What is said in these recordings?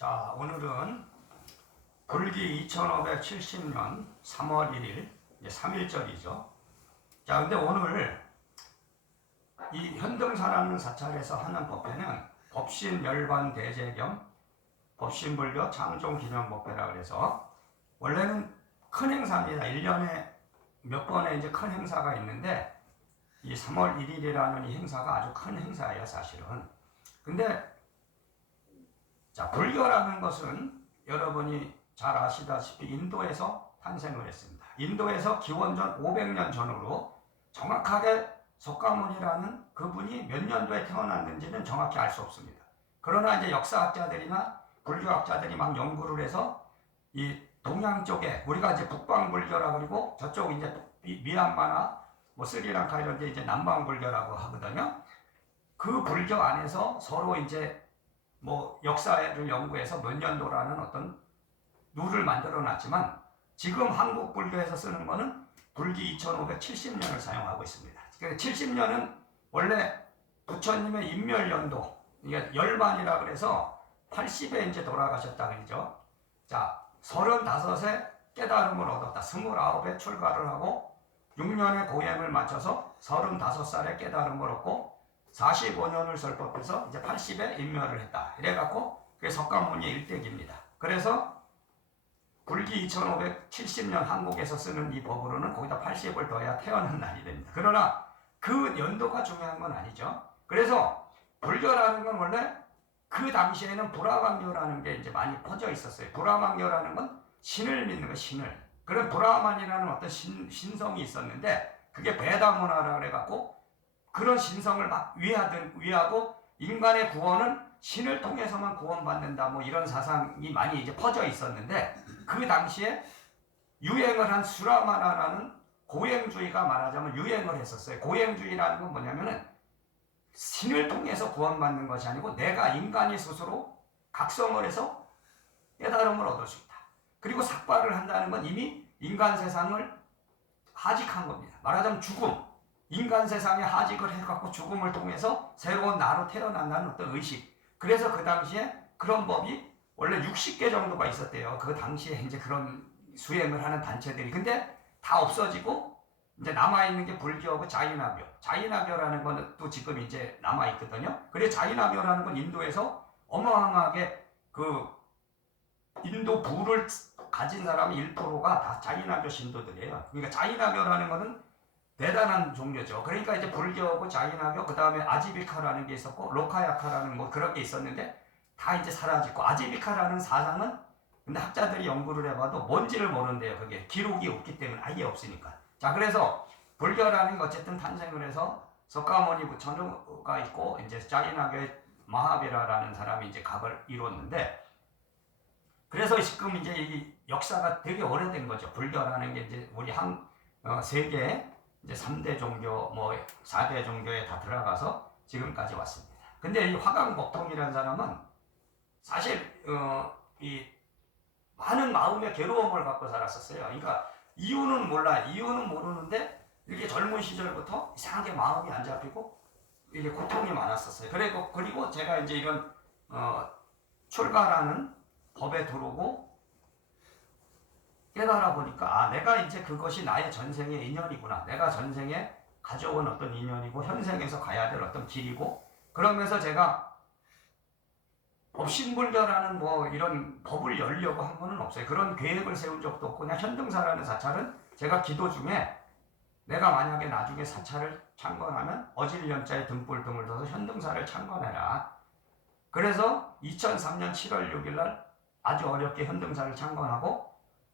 자, 오늘은 불기 2570년 3월 1일, 이제 3일절이죠. 자, 근데 오늘 이 현등사라는 사찰에서 하는 법회는 법신 열반 대제 겸 법신불교 창종기념법회라 그래서 원래는 큰 행사입니다. 1년에 몇 번의 이제 큰 행사가 있는데 이 3월 1일이라는 이 행사가 아주 큰 행사예요, 사실은. 근데 자, 불교라는 것은 여러분이 잘 아시다시피 인도에서 탄생을 했습니다. 인도에서 기원전 500년 전으로 정확하게 석가모니라는 그분이 몇 년도에 태어났는지는 정확히 알 수 없습니다. 그러나 이제 역사학자들이나 불교학자들이 막 연구를 해서 이 동양 쪽에 우리가 이제 북방불교라 그리고 저쪽 이제 미얀마나 뭐 스리랑카 이런 데 이제 남방불교라고 하거든요. 그 불교 안에서 서로 이제 뭐 역사를 연구해서 몇 년도라는 어떤 룰을 만들어 놨지만 지금 한국 불교에서 쓰는 거는 불기 2570년을 사용하고 있습니다. 70년은 원래 부처님의 인멸연도, 이게 열반이라 그래서 80에 이제 돌아가셨다 그러죠. 자, 35에 깨달음을 얻었다. 29에 출가를 하고 6년의 고행을 마쳐서 35살에 깨달음을 얻고 45년을 설법해서 이제 80에 인멸을 했다. 이래갖고 그게 석가모니의 일대기입니다. 그래서 불기 2570년 한국에서 쓰는 이 법으로는 거기다 80을 더해야 태어난 날이 됩니다. 그러나 그 연도가 중요한 건 아니죠. 그래서 불교라는 건 원래 그 당시에는 브라만교라는 게 이제 많이 퍼져 있었어요. 브라만교라는 건 신을 믿는 거, 신을. 그런 브라만이라는 어떤 신성이 있었는데 그게 베다문화라 그래갖고 그런 신성을 막 위하고 인간의 구원은 신을 통해서만 구원받는다 뭐 이런 사상이 많이 이제 퍼져 있었는데 그 당시에 유행을 한 수라마나라는 고행주의가 말하자면 유행을 했었어요. 고행주의라는 건 뭐냐면은 신을 통해서 구원받는 것이 아니고 내가 인간이 스스로 각성을 해서 깨달음을 얻을 수 있다. 그리고 삭발을 한다는 건 이미 인간 세상을 하직한 겁니다. 말하자면 죽음. 인간 세상에 하직을 해갖고 죽음을 통해서 새로운 나로 태어난다는 어떤 의식. 그래서 그 당시에 그런 법이 원래 60개 정도가 있었대요. 그 당시에 이제 그런 수행을 하는 단체들이. 근데 다 없어지고 이제 남아있는 게 불교하고 자이나교. 자이나교라는 건 또 지금 이제 남아있거든요. 그래서 자이나교라는 건 인도에서 어마어마하게 그 인도 부를 가진 사람이 1%가 다 자이나교 신도들이에요. 그러니까 자이나교라는 거는 대단한 종교죠. 그러니까 이제 불교하고 자이나교, 그 다음에 아지비카라는 게 있었고, 로카야카라는 뭐 그런 게 있었는데, 다 이제 사라지고, 아지비카라는 사상은, 근데 학자들이 연구를 해봐도 뭔지를 모른대요. 그게 기록이 없기 때문에 아예 없으니까. 자, 그래서 불교라는 게 어쨌든 탄생을 해서 석가모니 부처가 있고, 이제 자이나교의 마하비라라는 사람이 이제 각을 이뤘는데, 그래서 지금 이제 이 역사가 되게 오래된 거죠. 불교라는 게 이제 우리 세계 이제 3대 종교, 뭐 4대 종교에 다 들어가서 지금까지 왔습니다. 근데 이 화강복통이라는 사람은 사실 이 많은 마음의 괴로움을 갖고 살았었어요. 그러니까 이유는 몰라, 이유는 모르는데 이렇게 젊은 시절부터 이상하게 마음이 안 잡히고 이게 고통이 많았었어요. 그리고 제가 이제 이런 출가라는 법에 들어오고 깨달아 보니까 내가 이제 그것이 나의 전생의 인연이구나. 내가 전생에 가져온 어떤 인연이고 현생에서 가야 될 어떤 길이고 그러면서 제가 법신불교라는 뭐 이런 법을 열려고 한 거는 없어요. 그런 계획을 세운 적도 없고 그냥 현등사라는 사찰은 제가 기도 중에 내가 만약에 나중에 사찰을 창건하면 어질연자에 등불 둬서 현등사를 창건해라. 그래서 2003년 7월 6일 날 아주 어렵게 현등사를 창건하고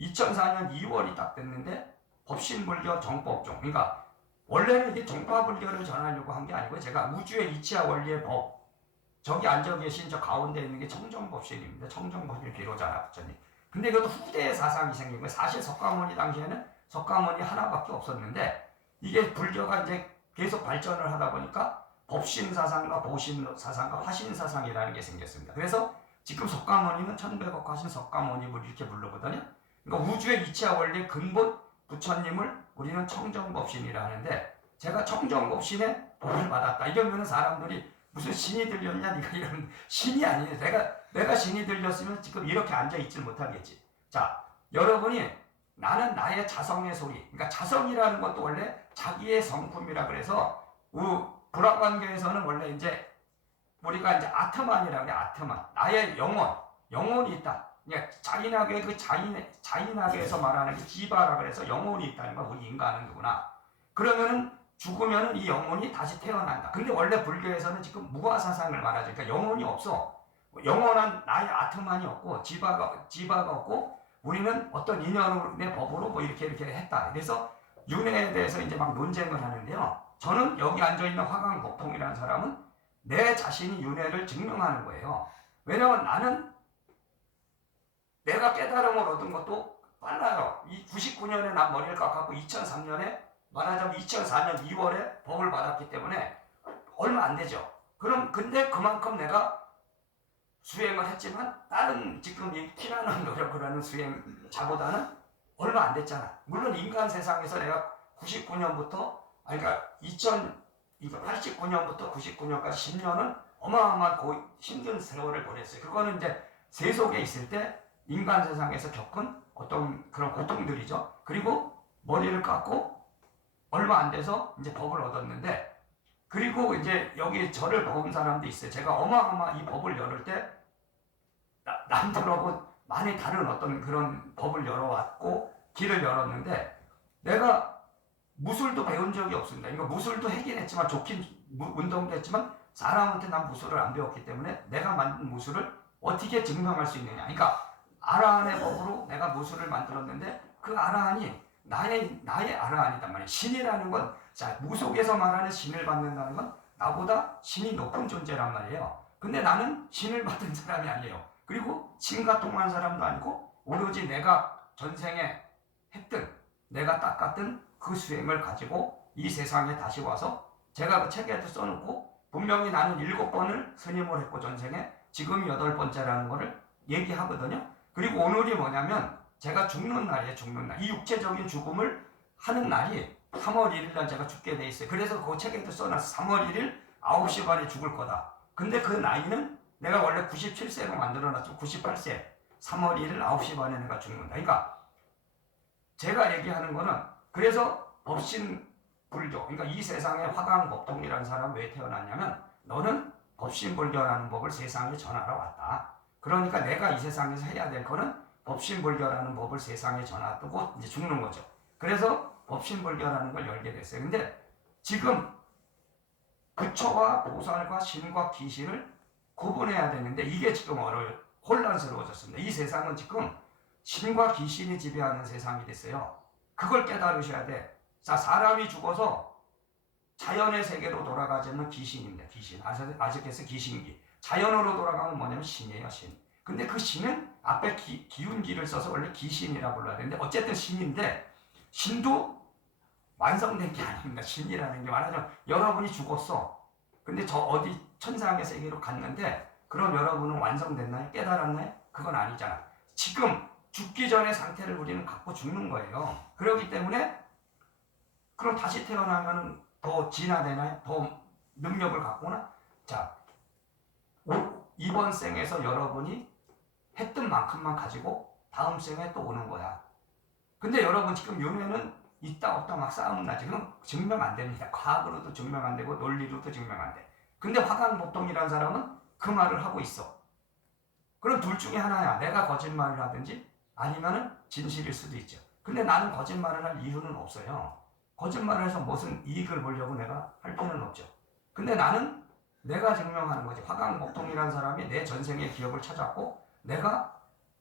2004년 2월이 딱 됐는데 법신불교 정법종, 그러니까 원래는 이게 정파불교를 전하려고 한 게 아니고 제가 우주의 이치와 원리의 법, 저기 앉아 계신 저 가운데 있는 게 청정법신입니다. 청정법신 비로자나 부처님. 근데 이것도 후대의 사상이 생긴 거예요. 사실 석가모니 당시에는 석가모니 하나밖에 없었는데 이게 불교가 이제 계속 발전을 하다 보니까 법신 사상과 보신 사상과 화신 사상이라는 게 생겼습니다. 그래서 지금 석가모니는 천백억화신 석가모니를 이렇게 부르거든요. 그러니까 우주의 이치와 원리의 근본 부처님을 우리는 청정법신이라 하는데 제가 청정법신의 법을 받았다. 이러면 사람들이 무슨 신이 들렸냐? 네가 이런 신이 아니에요. 내가 내가 신이 들렸으면 지금 이렇게 앉아있질 못하겠지. 자, 여러분이 나는 나의 자성의 소리. 그러니까 자성이라는 것도 원래 자기의 성품이라 그래서 불학관계에서는 원래 이제 우리가 이제 아트만이라고 그래. 아트만. 나의 영혼이 있다. 그러니까 자인학의 그 자인학에서 말하는 게 지바라 그래서 영혼이 있다는 거. 우리 인간은 누구나. 그러면은 죽으면은 이 영혼이 다시 태어난다. 근데 원래 불교에서는 지금 무아사상을 말하죠. 그러니까 영혼이 없어. 영원한 나의 아트만이 없고 지바가 없고 우리는 어떤 인연의 법으로 뭐 이렇게 했다. 그래서 윤회에 대해서 이제 막 논쟁을 하는데요. 저는 여기 앉아있는 화강복통이라는 사람은 내 자신이 윤회를 증명하는 거예요. 왜냐하면 나는 내가 깨달음을 얻은 것도 빨라요. 이 99년에 난 머리를 깎았고 2003년에 말하자면 2004년 2월에 법을 받았기 때문에 얼마 안 되죠. 근데 그만큼 내가 수행을 했지만 다른 지금 이 티나는 노력을 하는 수행자보다는 얼마 안 됐잖아. 물론 인간 세상에서 내가 99년부터 그러니까 89년부터 99년까지 10년은 어마어마한 힘든 세월을 보냈어요. 그거는 이제 세속에 있을 때 인간 세상에서 겪은 어떤 그런 고통들이죠. 그리고 머리를 깎고 얼마 안 돼서 이제 법을 얻었는데 그리고 이제 여기 저를 본 사람도 있어요. 제가 어마어마한 이 법을 열을 때 남들하고 많이 다른 어떤 그런 법을 열어왔고 길을 열었는데 내가 무술도 배운 적이 없습니다. 이거 무술도 하긴 했지만 좋긴 운동도 했지만 사람한테 난 무술을 안 배웠기 때문에 내가 만든 무술을 어떻게 증명할 수 있느냐. 그러니까 아라한의 법으로 내가 무술을 만들었는데 그 아라한이 나의 아라한이단 말이에요. 신이라는 건 자, 무속에서 말하는 신을 받는다는 건 나보다 신이 높은 존재란 말이에요. 근데 나는 신을 받은 사람이 아니에요. 그리고 신과 통한 사람도 아니고 오로지 내가 전생에 했던 내가 닦았던 그 수행을 가지고 이 세상에 다시 와서 제가 그 책에도 써놓고 분명히 나는 7번을 스님을 했고 전생에 지금 8번째라는 거를 얘기하거든요. 그리고 오늘이 뭐냐면 제가 죽는 날이에요. 죽는 날. 이 육체적인 죽음을 하는 날이 3월 1일 날 제가 죽게 돼 있어요. 그래서 그 책에도 써놨어. 3월 1일 9시 반에 죽을 거다. 근데 그 나이는 내가 원래 97세로 만들어놨죠. 98세. 3월 1일 9시 반에 내가 죽는다. 그러니까 제가 얘기하는 거는 그래서 법신불교. 그러니까 이 세상에 화강법통이라는 사람은 왜 태어났냐면 너는 법신불교라는 법을 세상에 전하러 왔다. 그러니까 내가 이 세상에서 해야 될 거는 법신불교라는 법을 세상에 전하고 이제 죽는 거죠. 그래서 법신불교라는 걸 열게 됐어요. 근데 지금 부처와 보살과 신과 귀신을 구분해야 되는데 이게 지금 혼란스러워졌습니다. 이 세상은 지금 신과 귀신이 지배하는 세상이 됐어요. 그걸 깨달으셔야 돼. 자, 사람이 죽어서 자연의 세계로 돌아가자면 귀신입니다. 귀신. 아직께서 귀신기. 자연으로 돌아가면 뭐냐면 신이에요. 신. 근데 그 신은 앞에 기운기를 써서 원래 귀신이라 불러야 되는데 어쨌든 신인데 신도 완성된 게 아닙니다. 신이라는 게 말하자면 여러분이 죽었어. 근데 저 어디 천상의 세계로 갔는데 그럼 여러분은 완성됐나요? 깨달았나요? 그건 아니잖아. 지금 죽기 전의 상태를 우리는 갖고 죽는 거예요. 그렇기 때문에 그럼 다시 태어나면 더 진화되나요? 더 능력을 갖고나? 자, 이번 생에서 여러분이 했던 만큼만 가지고 다음 생에 또 오는 거야. 근데 여러분 지금 윤회는 있다 없다 막 싸움 나지. 그건 증명 안 됩니다. 과학으로도 증명 안 되고 논리로도 증명 안 돼. 근데 화강복통이라는 사람은 그 말을 하고 있어. 그럼 둘 중에 하나야. 내가 거짓말을 하든지 아니면은 진실일 수도 있죠. 근데 나는 거짓말을 할 이유는 없어요. 거짓말을 해서 무슨 이익을 보려고 내가 할 필요는 없죠. 근데 나는 내가 증명하는 거지. 화강복통이라는 사람이 내 전생의 기억을 찾았고 내가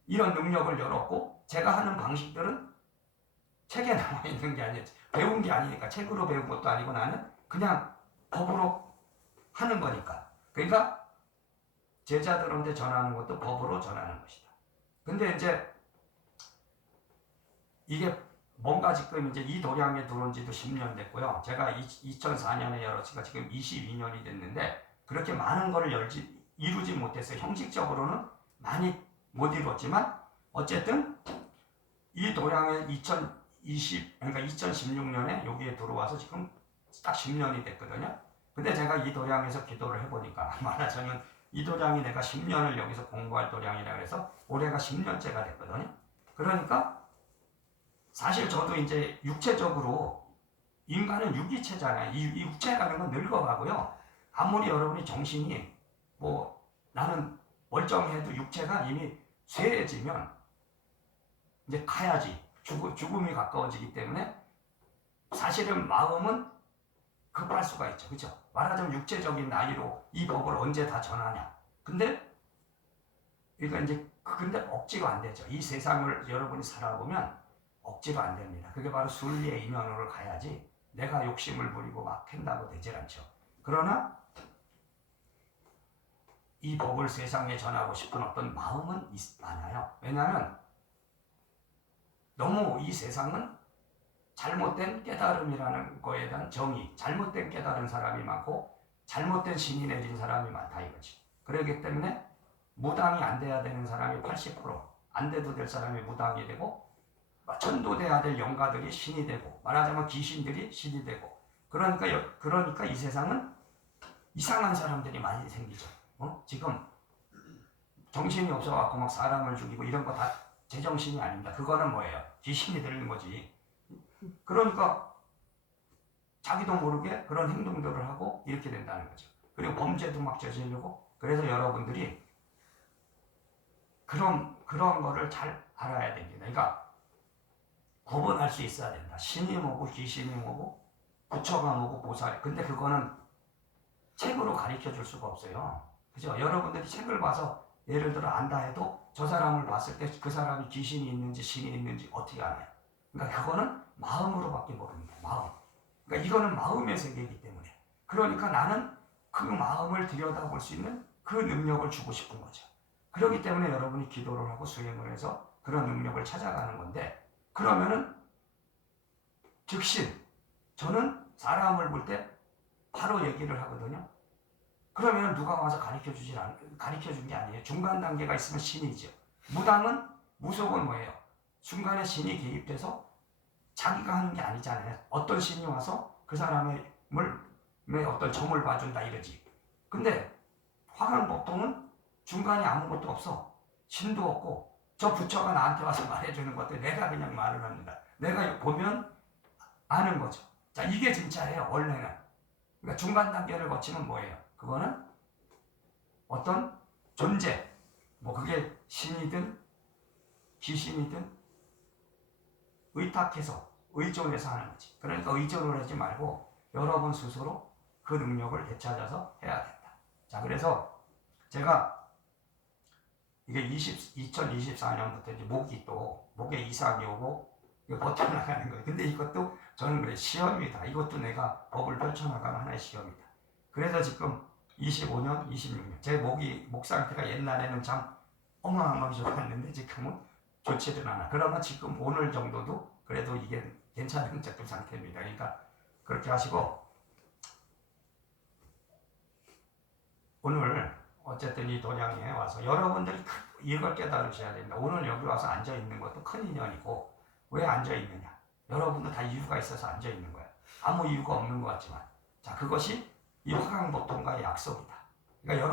이런 능력을 열었고 제가 하는 방식들은 책에 나와 있는 게 아니지. 배운 게 아니니까. 책으로 배운 것도 아니고 나는 그냥 법으로 하는 거니까. 그러니까 제자들한테 전하는 것도 법으로 전하는 것이다. 근데 이제 이게 뭔가 지금 이제 이 도량에 들어온 지도 10년 됐고요. 제가 2004년에 열었으니까 지금 22년이 됐는데 그렇게 많은 거를 이루지 못했어요. 형식적으로는 많이 못 이루었지만 어쨌든 이 도량에 그러니까 2016년에 여기에 들어와서 지금 딱 10년이 됐거든요. 근데 제가 이 도량에서 기도를 해보니까 말하자면 이 도량이 내가 10년을 여기서 공부할 도량이라 그래서 올해가 10년째가 됐거든요. 그러니까 사실 저도 이제 육체적으로 인간은 유기체잖아요. 이 육체라는 건 늙어가고요. 아무리 여러분이 정신이 뭐 나는 멀쩡해도 육체가 이미 쇠해지면 이제 가야지. 죽음이 가까워지기 때문에 사실은 마음은 급할 수가 있죠. 그렇죠? 말하자면 육체적인 나이로 이 법을 언제 다 전하냐. 근데 그러니까 이제 근데 억지로 안 되죠. 이 세상을 여러분이 살아보면 억지로 안 됩니다. 그게 바로 순리의 인연으로 가야지 내가 욕심을 부리고 막 한다고 되질 않죠. 그러나 이 법을 세상에 전하고 싶은 어떤 마음은 많아요. 왜냐하면 너무 이 세상은 잘못된 깨달음이라는 거에 대한 정의, 잘못된 깨달은 사람이 많고 잘못된 신이 내린 사람이 많다 이거지. 그렇기 때문에 무당이 안 돼야 되는 사람이 80%, 안 돼도 될 사람이 무당이 되고 천도돼야 될 영가들이 신이 되고 말하자면 귀신들이 신이 되고 그러니까 이 세상은 이상한 사람들이 많이 생기죠. 지금 정신이 없어갖고 막 사람을 죽이고 이런 거 다 제정신이 아닙니다. 그거는 뭐예요? 귀신이 들린 거지. 그러니까 자기도 모르게 그런 행동들을 하고 이렇게 된다는 거죠. 그리고 범죄도 막 저지르고 그래서 여러분들이 그런 거를 잘 알아야 됩니다. 그러니까 구분할 수 있어야 된다. 신이 뭐고 귀신이 뭐고 부처가 뭐고 보살이. 근데 그거는 책으로 가르쳐 줄 수가 없어요. 그죠? 여러분들이 책을 봐서 예를 들어 안다 해도 저 사람을 봤을 때 그 사람이 귀신이 있는지 신이 있는지 어떻게 알아요? 그러니까 그거는 마음으로밖에 모릅니다. 마음. 그러니까 이거는 마음의 세계이기 때문에. 그러니까 나는 그 마음을 들여다볼 수 있는 그 능력을 주고 싶은 거죠. 그렇기 때문에 여러분이 기도를 하고 수행을 해서 그런 능력을 찾아가는 건데 그러면은 즉신 저는 사람을 볼 때 바로 얘기를 하거든요. 그러면 누가 와서 가르쳐 준 게 아니에요. 중간 단계가 있으면 신이죠. 무당은 무속은 뭐예요? 중간에 신이 개입돼서 자기가 하는 게 아니잖아요. 어떤 신이 와서 그 사람의 어떤 점을 봐준다 이러지. 근데 화강법통은 중간에 아무것도 없어. 신도 없고 저 부처가 나한테 와서 말해주는 것들 내가 그냥 말을 합니다. 내가 보면 아는 거죠. 자, 이게 진짜예요. 원래는. 그러니까 중간 단계를 거치면 뭐예요? 그거는 어떤 존재, 뭐 그게 신이든 귀신이든 의탁해서 의존해서 하는 거지. 그러니까 의존을 하지 말고 여러분 스스로 그 능력을 되찾아서 해야 된다. 자, 그래서 제가 이게 2024년부터 이제 목에 이상이 오고 버텨나가는 거예요. 근데 이것도 저는 그래 시험이다. 이것도 내가 법을 펼쳐나가는 하나의 시험이다. 그래서 지금 25년, 26년 제 목 상태가 옛날에는 참 어마어마하게 좋았는데 지금은 좋지는 않아. 그러면 지금 오늘 정도도 그래도 이게 괜찮은 조금 상태입니다. 그러니까 그렇게 하시고 오늘 어쨌든 이 도량에 와서 여러분들이 이걸 깨달으셔야 됩니다. 오늘 여기 와서 앉아있는 것도 큰 인연이고 왜 앉아있느냐? 여러분도 다 이유가 있어서 앉아있는 거야. 아무 이유가 없는 것 같지만 자 그것이 이 화강법통과의 약속이다. 그러니까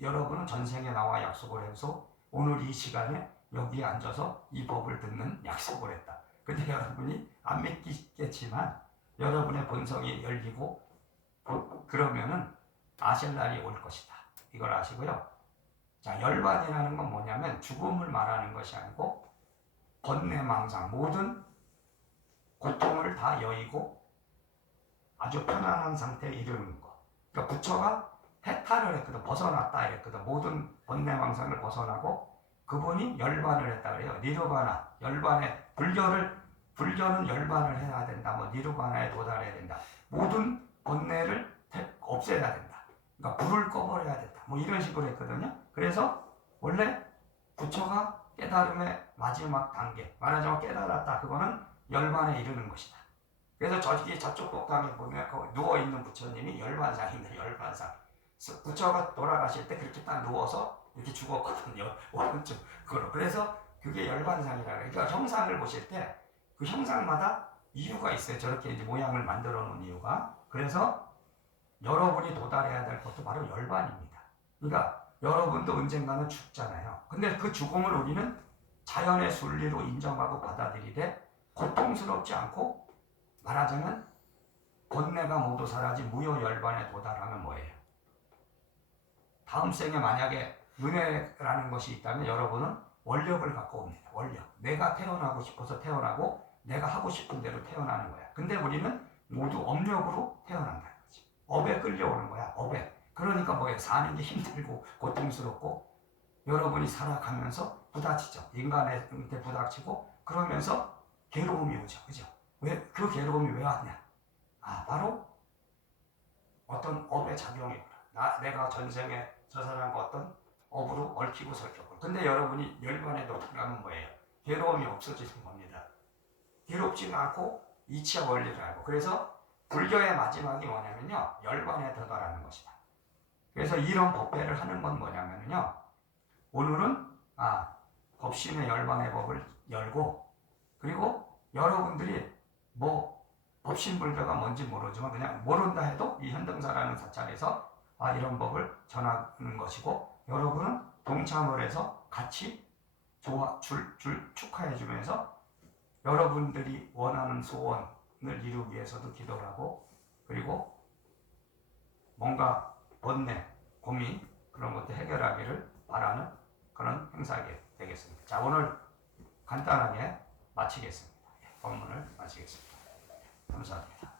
여러분은 전생에 나와 약속을 해서 오늘 이 시간에 여기에 앉아서 이 법을 듣는 약속을 했다. 근데 여러분이 안 믿기겠지만 여러분의 본성이 열리고 그러면은 아실 날이 올 것이다. 이걸 아시고요. 자, 열반이라는 건 뭐냐면 죽음을 말하는 것이 아니고 번뇌망상 모든 고통을 다 여의고 아주 편안한 상태에 이르는 것. 그러니까 부처가 해탈을 했거든. 벗어났다 이랬거든. 모든 번뇌망상을 벗어나고 그분이 열반을 했다 그래요. 니르바나, 열반에 불교는 열반을 해야 된다. 뭐 니르바나에 도달해야 된다. 모든 번뇌를 없애야 된다. 그러니까 불을 꺼버려야 된다. 뭐 이런 식으로 했거든요. 그래서 원래 부처가 깨달음의 마지막 단계, 말하자면 깨달았다. 그거는 열반에 이르는 것이다. 그래서 저쪽 꼭대기에 보면 누워있는 부처님이 열반상입니다. 열반상. 부처가 돌아가실 때 그렇게 딱 누워서 이렇게 죽었거든요. 오른쪽으로. 그래서 그게 열반상이라 그래요. 그러니까 형상을 보실 때 그 형상마다 이유가 있어요. 저렇게 이제 모양을 만들어 놓은 이유가. 그래서 여러분이 도달해야 될 것도 바로 열반입니다. 그러니까 여러분도 언젠가는 죽잖아요. 근데 그 죽음을 우리는 자연의 순리로 인정하고 받아들이되 고통스럽지 않고 말하자면 번뇌가 모두 사라진 무효열반에 도달하면 뭐예요? 다음 생에 만약에 은혜라는 것이 있다면 여러분은 원력을 갖고 옵니다. 원력. 내가 태어나고 싶어서 태어나고 내가 하고 싶은 대로 태어나는 거야. 근데 우리는 모두 업력으로 태어난다는 거지. 업에 끌려오는 거야. 업에. 그러니까 뭐예요? 사는 게 힘들고 고통스럽고 여러분이 살아가면서 부딪히죠. 인간한테 부딪히고 그러면서 괴로움이 오죠. 그죠? 왜, 그 괴로움이 왜 왔냐? 아, 바로 어떤 업의 작용이구나. 내가 전생에 저 사람과 어떤 업으로 얽히고 설켰고. 근데 여러분이 열반에 도달하면 뭐예요? 괴로움이 없어지는 겁니다. 괴롭지가 않고 이치와 원리를 알고. 그래서 불교의 마지막이 뭐냐면요. 열반에 도달하는 것이다. 그래서 이런 법회를 하는 건 뭐냐면요. 오늘은 법신의 열반의 법을 열고 그리고 여러분들이 뭐 법신불교가 뭔지 모르지만 그냥 모른다 해도 이 현등사라는 사찰에서 이런 법을 전하는 것이고 여러분은 동참을 해서 같이 축하해 주면서 여러분들이 원하는 소원을 이루기 위해서도 기도를 하고 그리고 뭔가 번뇌, 고민 그런 것도 해결하기를 바라는 그런 행사가 되겠습니다. 자, 오늘 간단하게 마치겠습니다. 법문을 마치겠습니다. 감사합니다.